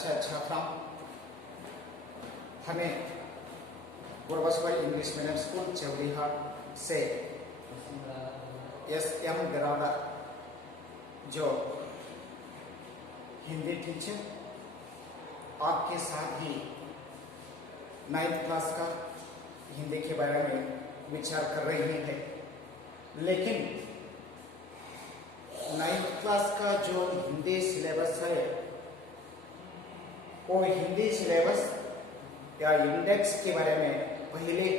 कक्षा छात्राओं, हमें पूर्वस्वर इंग्लिश मीडियम स्कूल चौड़ीहाट से एस.एम. गराड़ा जो हिंदी टीचर आपके साथ ही 9th क्लास का हिंदी के बारे में विचार कर रही है। लेकिन 9th क्लास का जो हिंदी सिलेबस है वो हिंदी सिलेबस या इंडेक्स के बारे में पहले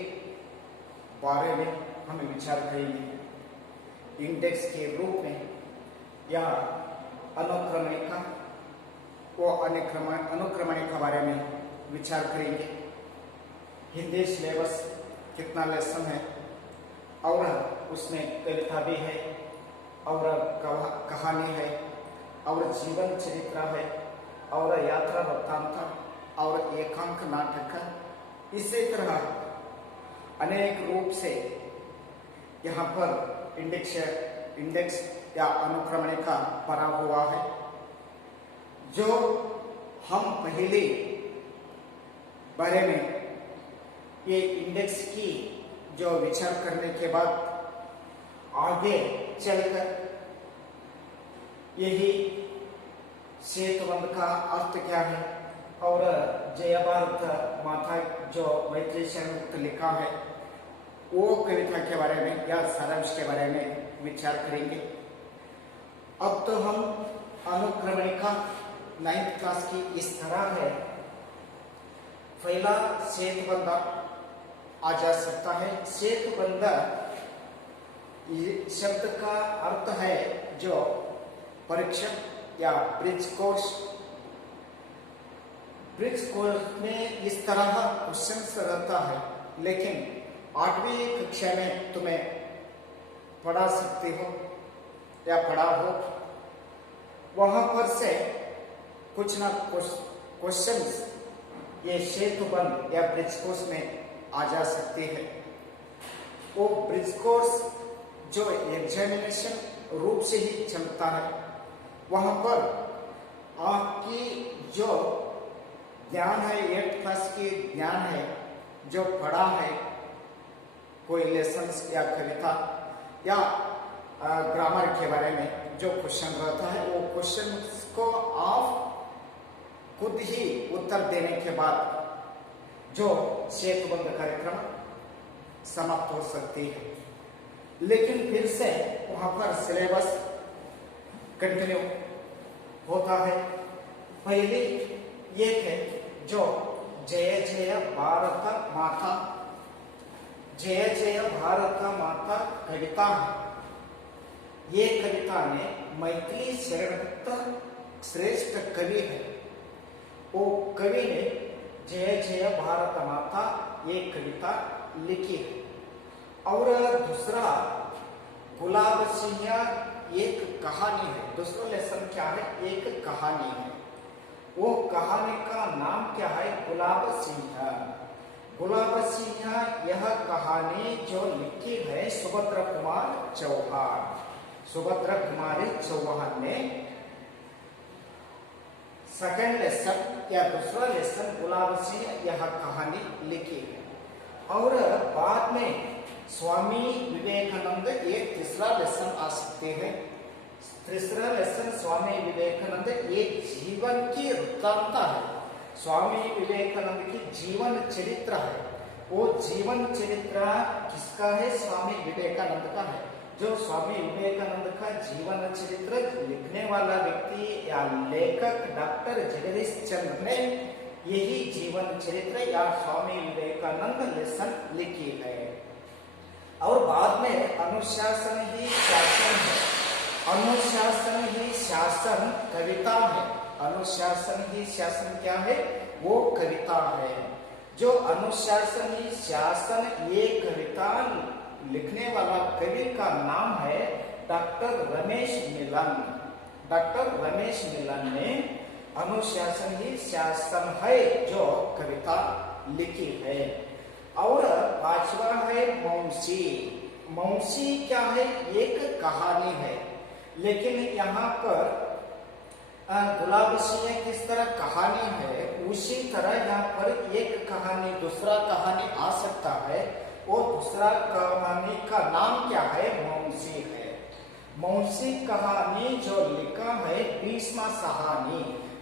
बारे में हम विचार करेंगे। इंडेक्स के रूप में या अनुक्रमणिका अनुक्रमणिका बारे में विचार करेंगे। हिंदी सिलेबस कितना लेसन है और उसमें कविता भी है और कहानी है और जीवन चरित्र है और यात्रा वृत्तांत और एकांक नाटक है। इसी तरह अनेक रूप से यहाँ पर इंडेक्स या अनुक्रमणिका पड़ा हुआ है, जो हम पहले बारे में ये इंडेक्स की जो विचार करने के बाद आगे चलकर यही सेतुबंध का अर्थ क्या है और जय भारत माता जो मैत्री शरण लिखा है वो कविता के बारे में या सारांश के बारे में विचार करेंगे। अब तो हम अनुक्रमणिका 9th क्लास की इस तरह है। पहला सेतुबंध आ जा सकता है। सेतुबंध शब्द का अर्थ है जो परीक्षा या ब्रिज कोर्स में इस तरह क्वेश्चन रहता है, लेकिन 8वीं कक्षा में तुम्हें पढ़ा सकते हो या पढ़ा हो, वहां पर से कुछ ना कुछ क्वेश्चंस ये सेतुबंध या ब्रिज कोर्स में आ जा सकते हैं। वो ब्रिज कोर्स जो एग्जामिनेशन रूप से ही चलता है, वहां पर आपकी जो ज्ञान है 8th क्लास की ज्ञान है जो पढ़ा है, कोई लेसन्स या कविता या ग्रामर के बारे में जो क्वेश्चन रहता है, वो क्वेश्चन को आप खुद ही उत्तर देने के बाद जो सेतुबंध कार्यक्रम समाप्त हो सकती है। लेकिन फिर से वहां पर सिलेबस कंटिन्यू होता है। पहली ये है जो जय जय भारत माता, जय जय भारत माता कविता है। ये कविता में मैथिली शरण श्रेष्ठ कवि है, वो कवि ने जय जय भारत माता ये कविता लिखी है। और दूसरा गुलाब सिंह एक कहानी है। दूसरा लेसन क्या है? एक कहानी है। वो कहानी का नाम क्या है? गुलाब सिंह। गुलाब सिंह यह कहानी जो लिखी है सुभद्रा कुमार चौहान, सुभद्रा कुमारी चौहान ने सेकंड लेसन या दूसरा लेसन गुलाब सिंह यह कहानी लिखी है। और बाद में स्वामी विवेकानंद एक तीसरा लेसन आ सकते हैं। तीसरा लेसन स्वामी विवेकानंद एक जीवन की वृत्तांत है। स्वामी विवेकानंद की जीवन चरित्र है। वो जीवन चरित्र किसका है? स्वामी विवेकानंद का है। जो स्वामी विवेकानंद का जीवन चरित्र लिखने वाला व्यक्ति या लेखक डॉक्टर जगदीश चंद्र ने यही जीवन चरित्र या स्वामी विवेकानंद लेसन लिखी है। और बाद में अनुशासन ही शासन है। अनुशासन ही शासन कविता है। अनुशासन ही शासन क्या है? वो कविता है। जो अनुशासन ही शासन ये कविता लिखने वाला कवि का नाम है डॉक्टर रमेश मिलन। डॉक्टर रमेश मिलन ने अनुशासन ही शासन है जो कविता लिखी है। और पांचवा है मौसी। मौसी क्या है? एक कहानी है, लेकिन यहाँ पर गुलाब सिंह किस तरह कहानी है, उसी तरह यहाँ पर एक कहानी दूसरा कहानी आ सकता है। वो दूसरा कहानी का नाम क्या है? मौसी है। मौसी कहानी जो लिखा है भीष्म साहनी।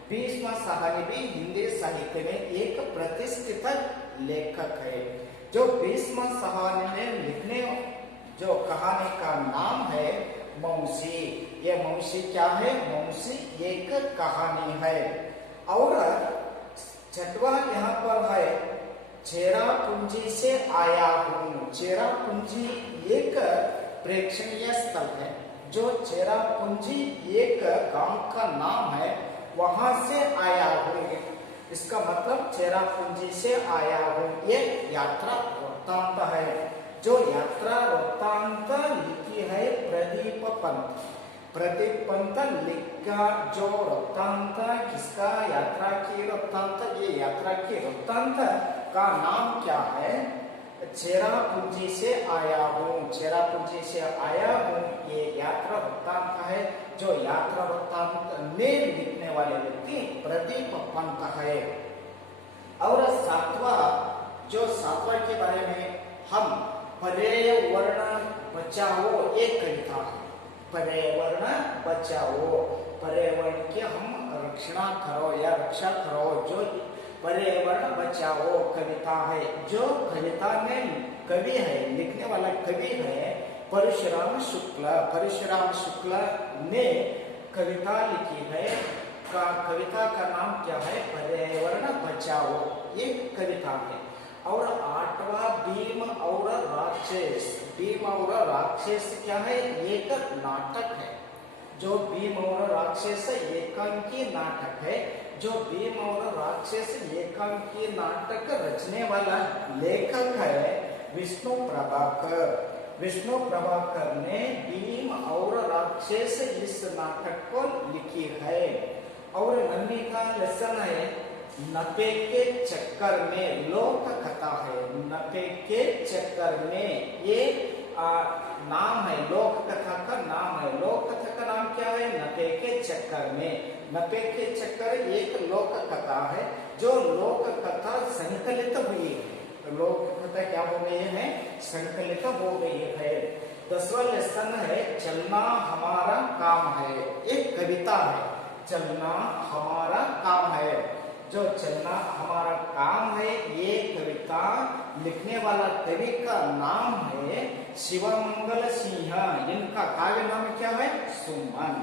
भीष्म साहनी भी हिंदी साहित्य में एक प्रतिष्ठित लेखक है। जो भीष्म साहनी ने लिखने जो कहानी का नाम है मौसी। ये मौसी क्या है? मौसी एक कहानी है। और छठवा यहाँ पर है चेरापूंजी से आया हूँ। चेरापूंजी एक प्रेक्षणीय स्थल है। जो चेरापूंजी एक गांव का नाम है, वहां से आया हूँ। इसका मतलब चेरापूंजी से आया हूँ, ये यात्रा वृत्तांत है। जो यात्रा वृत्तांत लिखी है प्रदीप पंत। प्रदीप पंत लिखा जो वृत्तांत किसका? यात्रा की वृत्तांत। ये यात्रा की वृत्तांत का नाम क्या है? चेरापूंजी से आया हूँ। चेरापूंजी से आया हूँ ये यात्रा वृत्तांत है। जो यात्रा वृत्तांत ने लिखने वाले व्यक्ति प्रदीप पंत है। और सातवां के बारे में हम पर्यावरण बचाओ एक कविता है। पर्यावरण बचाओ, पर्यावरण की हम रक्षणा करो या रक्षा करो, जो पर्यावरण बचाओ कविता है। जो कविता में कवि है, लिखने वाला कवि है परशुराम शुक्ल। परशुराम शुक्ल ने कविता लिखी है। कविता का नाम क्या है? पर्यावरण बचाओ, ये कविता है। और आठवां भीम और राक्षस। भीम और राक्षस क्या है? एक नाटक है। जो भीम और राक्षस एकांकी नाटक है। जो भीम और राक्षस एकांकी नाटक रचने वाला लेखक है विष्णु प्रभाकर। विष्णु प्रभाकर ने भीम और राक्षस इस नाटक को लिखी है। और नन्ही का लेसन है नपे के चक्कर में, लोक कथा है। नपे के चक्कर में ये नाम है, लोक कथा का नाम है। लोक कथा का नाम क्या है? नपे के चक्कर में। नपे के चक्कर एक लोक कथा है। जो लोक कथा संकलित हुई है। लोक कथा क्या हो गई है? संकलित हो गई है। 10वां लेसन है चलना हमारा काम है। एक कविता है, चलना हमारा काम है। जो चलना हमारा काम है ये कविता लिखने वाला कवि का नाम है शिवमंगल सिंह। इनका काव्य नाम क्या है? सुमन।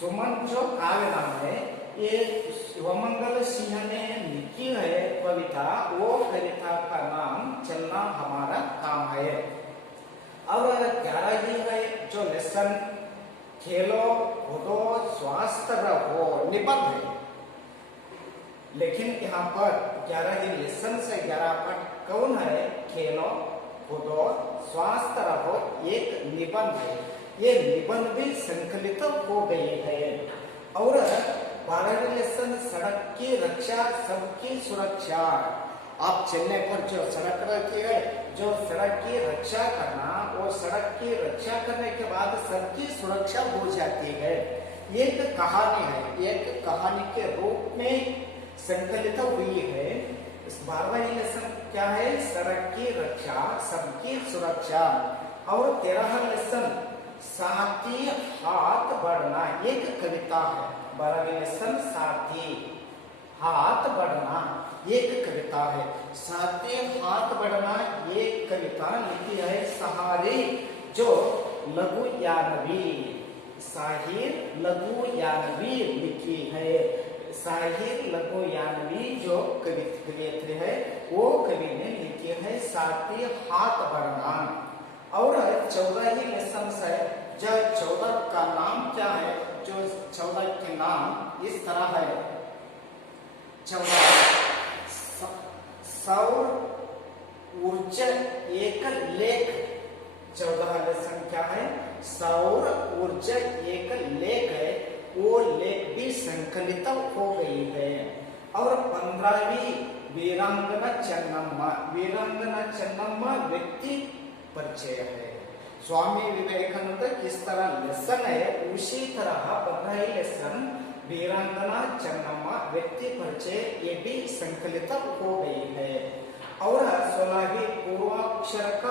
सुमन जो काव्य नाम है ये शिवमंगल सिंह ने लिखी है कविता। वो कविता का नाम चलना हमारा काम है। अब 11वीं है जो लेसन खेलो कूदो स्वस्थ रहो, निबंध है। लेकिन यहाँ पर 11वीं लेसन से 11 पर कौन है? खेलो कूदो स्वस्थ रहो एक निबंध है। ये निबंध भी संकलित हो गई है। और 12वीं लेसन सड़क की रक्षा सबकी सुरक्षा। आप चलने पर जो सड़क रहती है, जो सड़क की रक्षा करना, वो सड़क की रक्षा करने के बाद सबकी सुरक्षा हो जाती है। एक कहानी है, एक कहानी के रूप में संकलित हुई है। 12वां लेसन क्या है? सड़क की रक्षा सबकी सुरक्षा। और 13वां लेसन साथी हाथ बढ़ना, एक कविता है। 12वीं लेसन साथी हाथ बढ़ना एक कविता है। साथी हाथ बढ़ना एक कविता लिखी है सहारे जो लघु यानवी। साहिर लघु यानवी लिखी है। साहिर लघु यानवी जो कवियत्री है वो कवि ने लिखी है साथी हाथ बढ़ना। और 14वीं लेसन से जो 14 का नाम क्या है? जो 14 के नाम इस तरह है। 14 सौर ऊर्जा एक लेख। 14 लेसन क्या है? सौर ऊर्जा एक लेख है। वो लेख भी संकलित हो गई है। और 15वीं वीरांगना चन्नम्मा। वीरांगना चन्नम्मा व्यक्ति परिचय है। स्वामी विवेकानंद किस तरह लेसन है उसी तरह 15वीं लेसन वीरांगना चन्नम्मा व्यक्ति परिचय ये भी संकलित हो गई है। और 16वीं पूर्वाक्षर का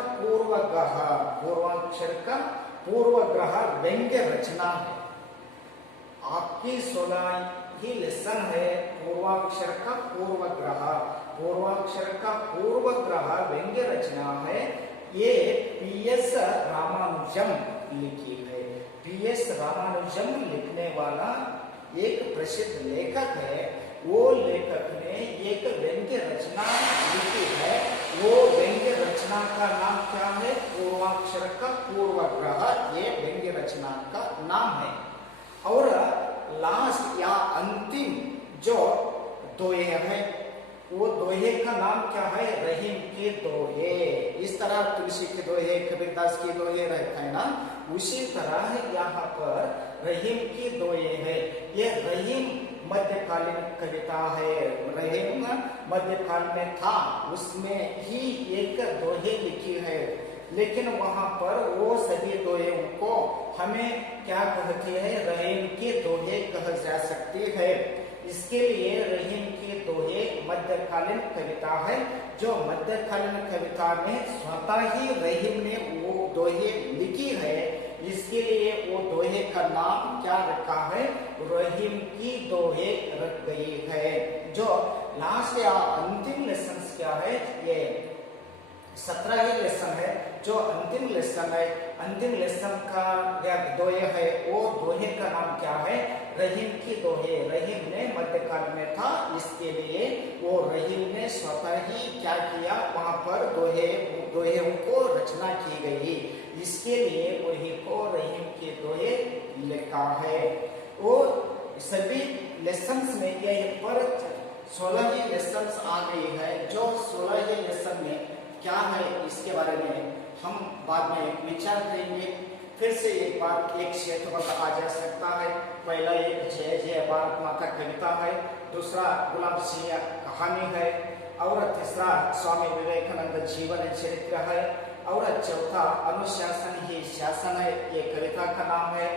पूर्वग्रह व्यंग्य रचना है। आपकी 16वीं लेसन है पूर्वाक्षर का पूर्वग्रह व्यंग्य रचना है। ये पीएस रामानुजम लिखी है। पीएस रामानुजम लिखने वाला एक प्रसिद्ध लेखक है। वो लेखक ने एक व्यंग्य रचना लिखी है। वो व्यंग्य रचना का नाम क्या है? पूर्वाक्षर का पूर्वग्रह, ये व्यंग्य रचना का नाम है। और लास्ट या अंतिम जो दोहे है, वो दोहे का नाम क्या है? रहीम के दोहे। इस तरह तुलसी के दोहे, कबीरदास के दोहे रहता है ना, उसी तरह यहाँ पर रहीम की दोहे है। ये रहीम मध्यकालीन कविता है। रहीम मध्यकाल में था, उसमें ही एक दोहे लिखी है। लेकिन वहां पर वो सभी दोहे को हमें क्या कहती है? रहीम के दोहे कह जा सकती है। इसके लिए रहीम के दोहे मध्यकालीन कविता है। जो मध्यकालीन कविता में स्वतः ही रहीम ने वो दोहे लिखी है, इसके लिए वो दोहे का नाम क्या रखा है? रहीम की दोहे रख गई है। जो लास्ट या अंतिम लेसन क्या है? ये 17वीं लेसन है। जो अंतिम लेसन है, अंतिम लेसन का दोहे है, वो दोहे का नाम क्या है? रहीम की दोहे। रहीम ने मध्यकाल में था, इसके लिए वो रहीम ने स्वतः ही क्या किया? वहां पर दोहे को रचना की गई। इसके लिए वही को रहीम के दोहे लिखा है। वो सभी लेसन्स में ये पर 16वीं लेसन आ गई है। जो 16वीं लेसन में क्या है, इसके बारे में हम बाद में विचार करेंगे। फिर से एक बार एक क्षेत्र आ जा सकता है। पहला एक जय जय भारत माता कविता है, दूसरा गुलाब सिंह कहानी है, और तीसरा स्वामी विवेकानंद जीवन चरित्र है, और चौथा अनुशासन ही शासन है, ये कविता का नाम है।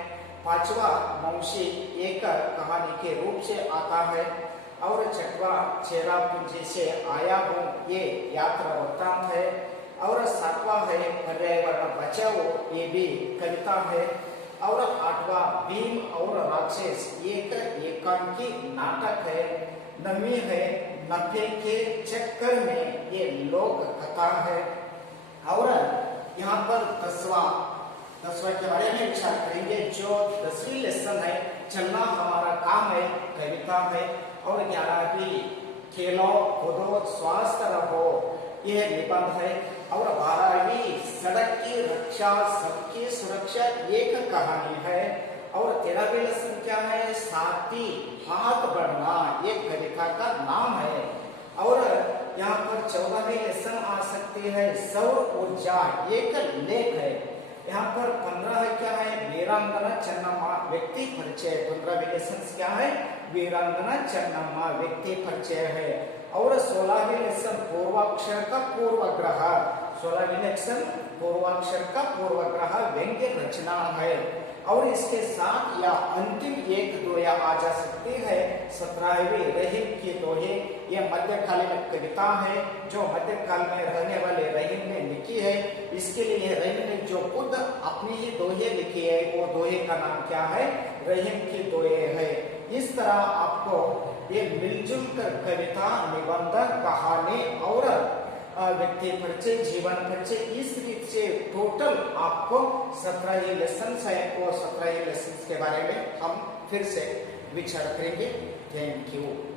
पांचवा मौसी एक कहानी के रूप से आता है, और छठवा चेरापूंजी से आया हूँ, ये यात्रा वृत्तांत है, और सातवां है पर्यावरण बचाओ, ये भी कविता है, और आठवां भीम और राक्षस एक एकांकी नाटक है। नवी है नफे के चक्कर में, ये लोक कथा है। और यहाँ पर 10वां के बारे में विचार करेंगे। जो 10वीं लेसन है चलना हमारा काम है, कविता है। और 11वीं खेलो कूदो स्वस्थ रहो, यह निबंध है। और 12वीं सड़क की रक्षा सबकी सुरक्षा, एक कहानी है। और 13वीं लेसन क्या है? साथी हाथ बढ़ना, ये कविता का नाम है। और यहाँ पर 14वीं लेसन आ सकती है सौर ऊर्जा, एक लेख है। यहाँ पर 15 क्या है? वीरांगना चन्नम्मा व्यक्ति परिचय। 15वीं लेसन क्या है? वीरांगना चन्नम्मा व्यक्ति परिचय है। और 16वीं लेसन पूर्वाक्षर का पूर्वग्रह। 16वीं लेसन पूर्वाक्षर का पूर्वग्रह व्यंग्य रचना है। और इसके साथ या अंतिम एक दोहे आ जा सकती है 17वीं रहीम की दोहे। यह मध्यकालीन कविता है, जो मध्यकाल में रहने वाले रहीम ने लिखी है। इसके लिए रहीम ने जो खुद अपनी ही दोहे लिखी है, वो दोहे का नाम क्या है? रहीम की दोहे है। इस तरह आपको ये मिलजुल कर कविता, निबंध, कहानी और व्यक्ति परिचय, जीवन परिचय, इस रीत से टोटल आपको 17 लेसन है। वो 17 लेसन के बारे में हम फिर से विचार करेंगे। Thank you.